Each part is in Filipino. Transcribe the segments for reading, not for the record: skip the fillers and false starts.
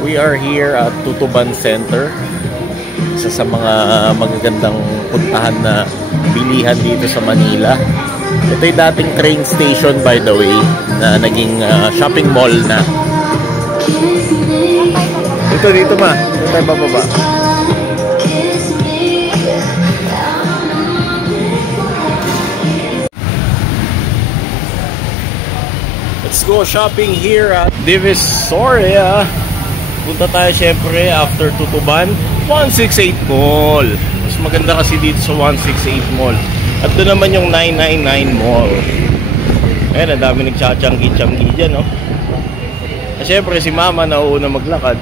We are here at Tutuban Center. Isa sa mga magagandang puntahan na bilihan dito sa Manila. Ito yung dating train station, by the way, na naging shopping mall na. Dito ma. Dito tayo bababa. Let's go shopping here at Divisoria. Punta tayo syempre after Tutuban, 168 Mall. Mas maganda kasi dito sa 168 Mall. At doon naman yung 999 Mall. Ayan, ang dami nagtsatsyanggi-tsyanggi dyan, no? At syempre si Mama nauuna maglakad.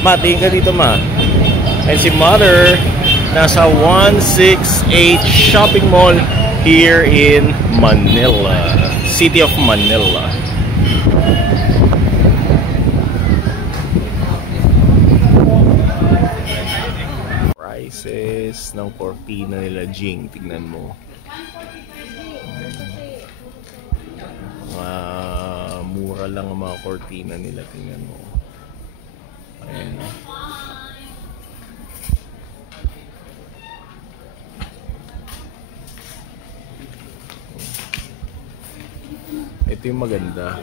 Ma, tingin ka dito, Ma. And si Mother nasa 168 Shopping Mall here in Manila, City of Manila. Prices ng cortina nila, Jing. Tignan mo. Mura lang ang mga cortina nila. Tignan mo. Ayan. Ito yung maganda.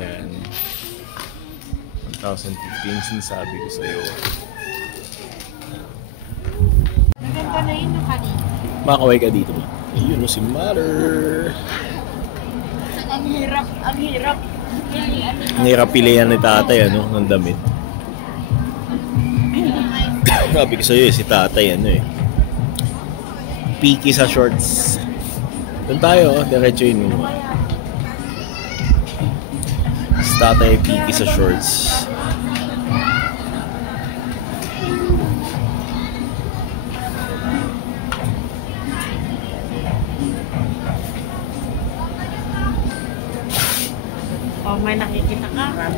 Yan. 1,015 sinasabi ko sa'yo. Maganda na yun yung kanina. Makaway ka dito. Ayun o si Mother. Ang hirap, ang hirap. Ang hirap pilihan ni tatay, ano, ng damit. Sabi ko sa'yo si tatay, ano eh. Picky sa shorts. Doon tayo, diretso yun mo. Si tatay picky sa shorts. Oh, may nakikita ka?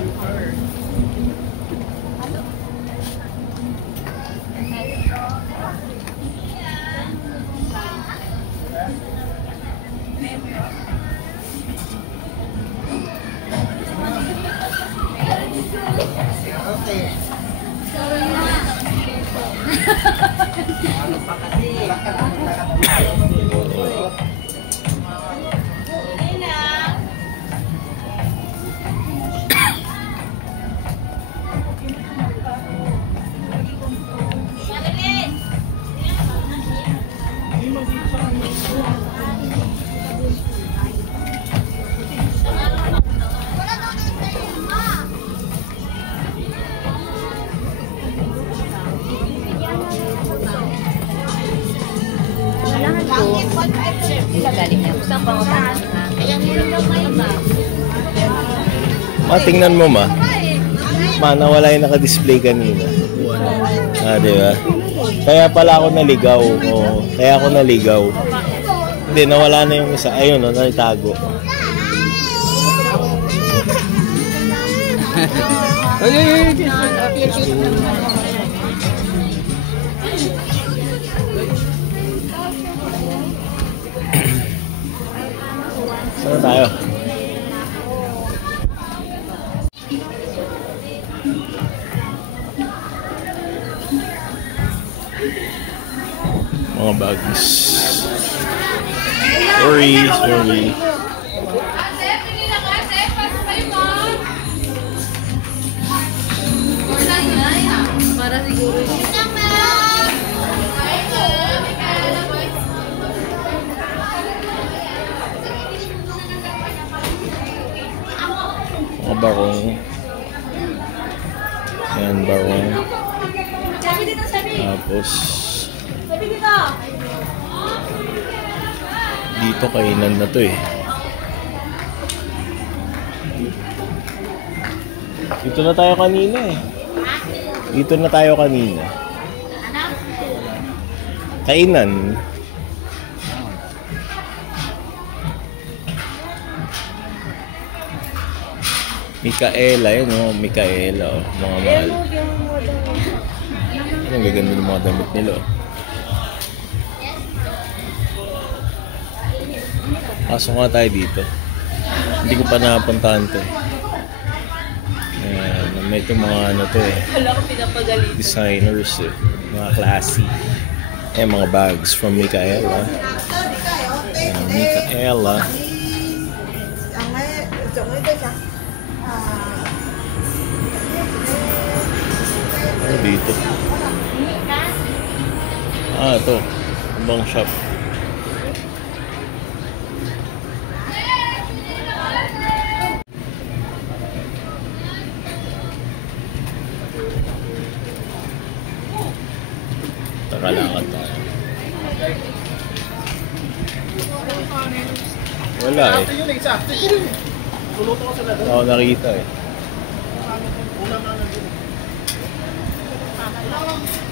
Tingnan mo ma. Nawala yung naka-display kanina. Diba? Kaya pala ako naligaw. Oo, kaya ako naligaw. Hindi, nawala na yung isa. Ayun, no, nalitago. Saan tayo? Mga bags. Sorry. Para siguro. Mga barong. Ayan, barong. Tapos dito kainan na to eh. Dito na tayo kanina eh. Dito na tayo kanina. Kainan. Mikaela yun o. Mikaela o. Mga mahal. Ang gaganda ng mga damit nila o. Pasok nga tayo dito. Hindi ko pa napuntahan to eh. Ayan, may itong mga ano to eh. Designers eh. Mga classy. Ayan, mga bags from Micaela. Ayan, Micaela. Ano dito? Ito. Ibang shop. Takalakad tayo. Wala eh. Ako nakita eh.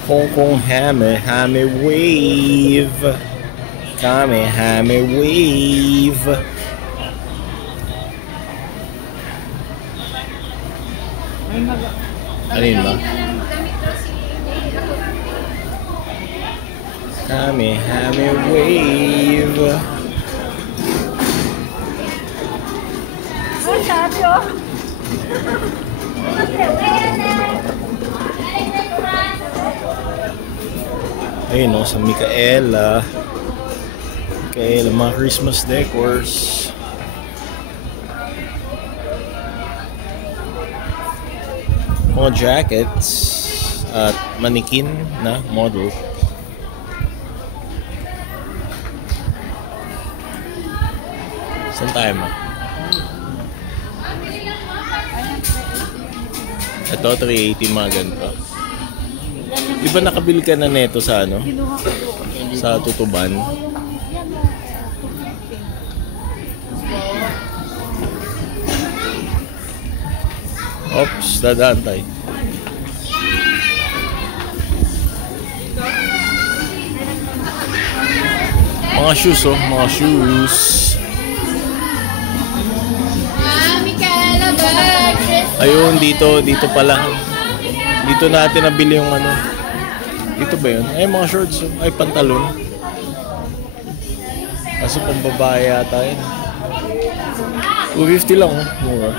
Hong Kong Hame Wave. Hame Wave. Ano yun ba? Hame Wave. Oh, sabi oh. Ayun o, sa Micaela. Mga Christmas decors. Mga jackets at manikin na model. Saan tayo mo? Ito, 380 mga ganito. Di ba nakabili ka na neto sa ano? Sa Tutuban? Oops, dadaan tayo. Mga shoes oh, mga shoes. Ayun, dito pala. Dito natin nabili yung ano. Dito ba yun? Ay, mga shorts. Ay, pantalon. Kaso pambabae yata yun. 250 lang oh. Mura.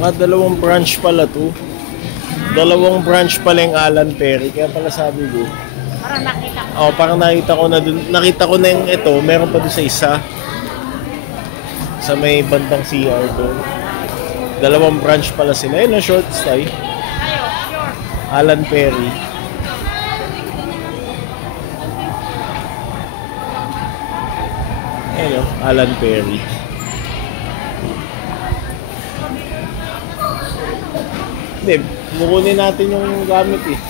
Mga dalawang branch pala to. Dalawang branch pala yung Alan Perry. Kaya pala sabi ko. Parang nakita ko. Oh, parang nakita ko na dun. Nakita ko na yung ito. Meron pa doon sa isa. Sa may bandang CR doon. Dalawang branch pala sila. Ayun, short style. Alan Perry. Ayun, Alan Perry. Hindi, kukunin natin yung gamit eh.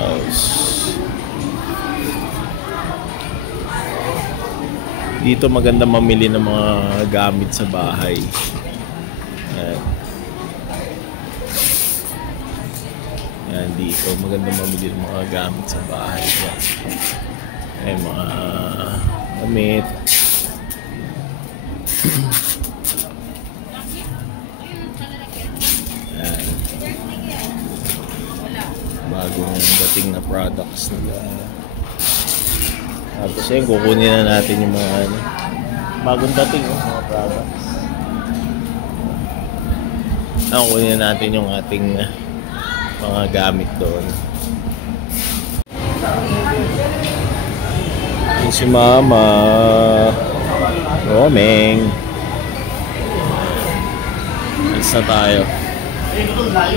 House. Dito maganda mamili ng mga gamit sa bahay. Ayan. Ayan, dito maganda mamili ng mga gamit sa bahay. Ayan, mga gamit. Ayan. Bagong dating na products nila. Tapos ayun, kukunin na natin yung mga ano, bagong dating mga products. Kukunin na natin yung ating mga gamit doon. Yung si Mama Romeng. Alis na tayo.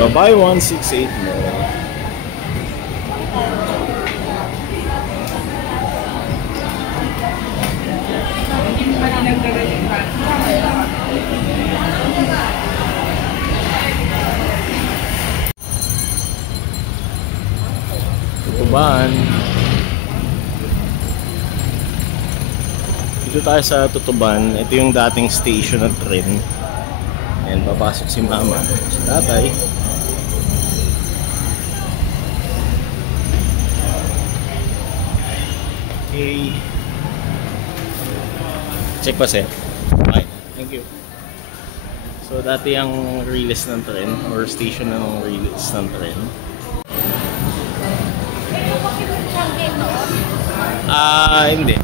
Bye-bye 168 mo. Tutuban. Dito tayo sa Tutuban. Ito yung dating station ng tren. Ayan, papasok si Mama, si Tatay. Okay. Check pa, sir. Thank you. So dati ang release ng tren or station na ng release ng tren. Hindi.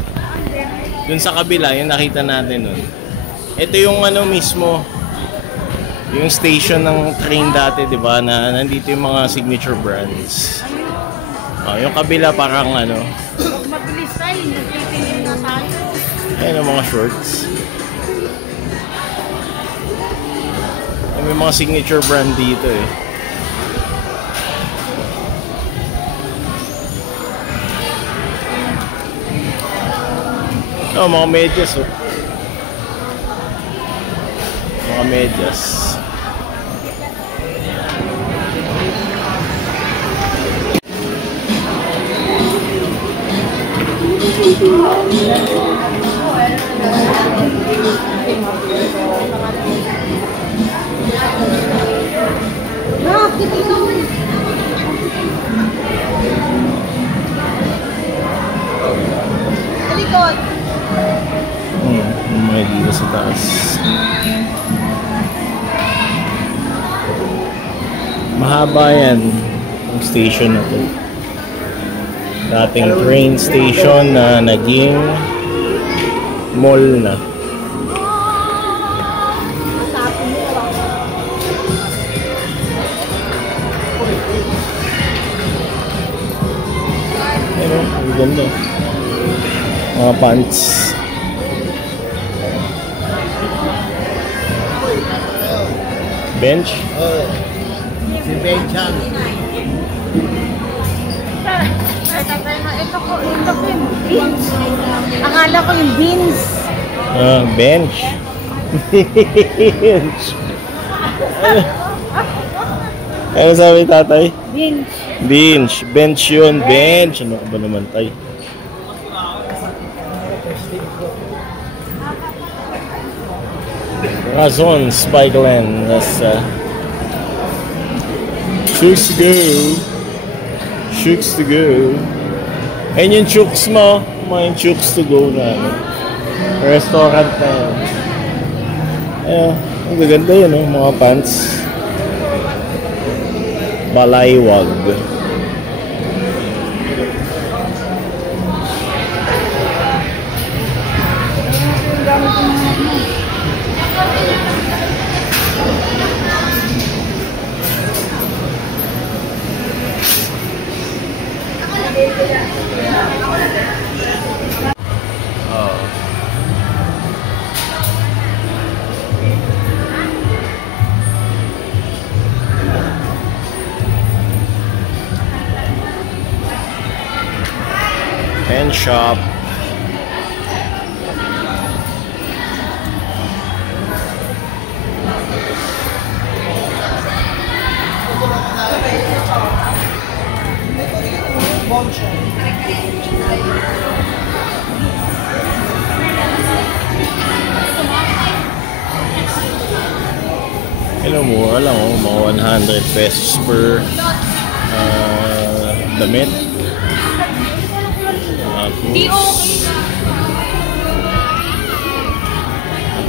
Dun sa kabila, yung nakita natin nun. Ito yung ano mismo, yung station ng train dati, di ba? Na nandito yung mga signature brands. Yung kabila parang ano. Mabilis tayo, nagtitingin na tayo. Ayan ang mga shorts. May mga signature brand dito eh. Mga medyas oh. Mga medyas. Likod. May dito sa taas. Mahaba yan ang station na to. Dating train station na naging mall na. Ayun, ang ganda. Mga pants. Bench? Oo. Si Benchang. Ito ko yung beans. Akala ko yung beans. Bench. Bench. Ano sabi tatay? Beans. Bench. Bench yun. Bench. Ano ba naman tay? Razon, Spikeland. That's Chooks to go. Chooks to go. Ayun yung Chooks mo. Mga Chooks to go na restaurant na yun. Ayun, ang gaganda yun, mga pants. Balaywag. Pen shop. Hello, mura lang mga 100 pesos per damit. Ito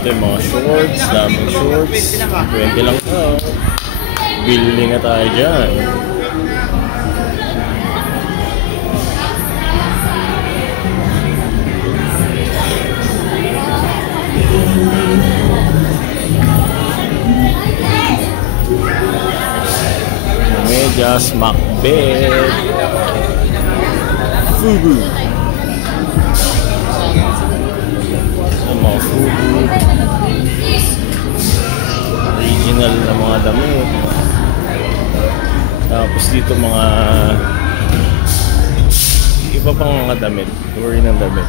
yung mga shorts, daming shorts. 20 lang ito. Bili na tayo dyan. Medyas, Macbeth, Fubu. Mga Fubu. Original na mga damit. Tapos dito mga iba pang mga damit. Uri ng damit.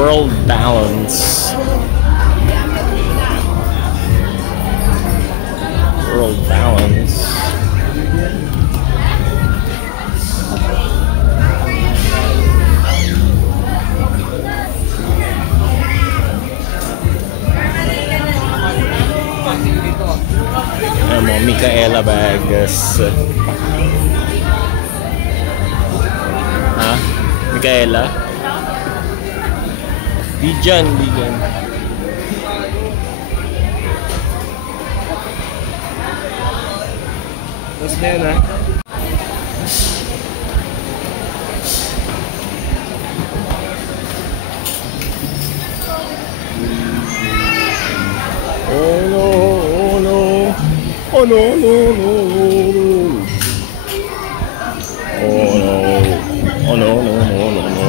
World Balance. World Balance. Ayan mo, Micaela bags. Ha? Micaela. Di dyan. Tapos na yun, ha? Oh no, oh no. Oh no, no, no, no, no. Oh no. Oh no, no, no, no, no.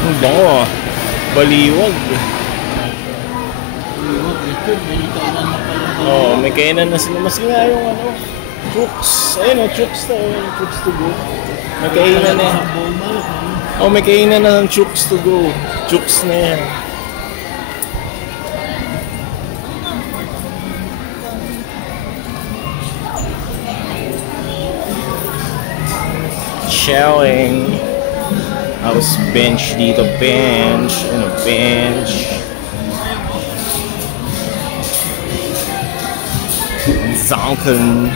Ang bango, ah. Baliwag. Oh, may kainan na sila. Mas nga yung ano, chooks. Ayun, chooks to. Chooks to go. May kainan na. Oh, may kainan na ng chooks to go. Chooks na yan. Shelling. House bench dito, bench. Ano, bench. Zonken.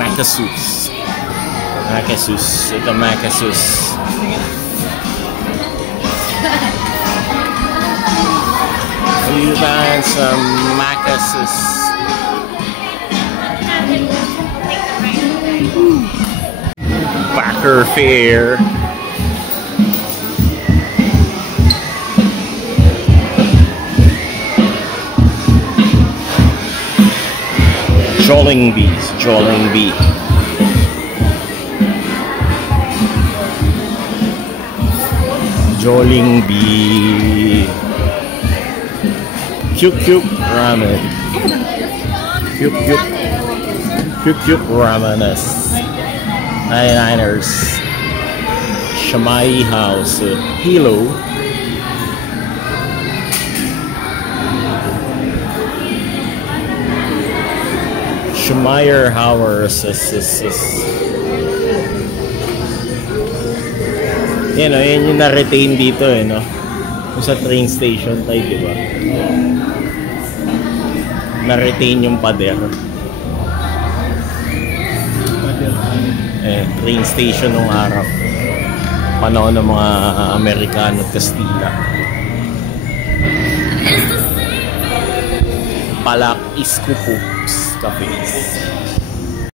Macasus. Ito Macasus. You find some Macasus. Backer Fair. Jollibee. Kyuk ramen. Kyuk rameners. 99ers. Shamai House. Hilo. Schmeier House. Yan o, yan yung na-retain dito eh, no? Kung sa train station tayo, di ba? Na-retain yung pader. Train station nung araw. Panahon ng mga Amerikano at Kastila. Palak Iskupups Cafes.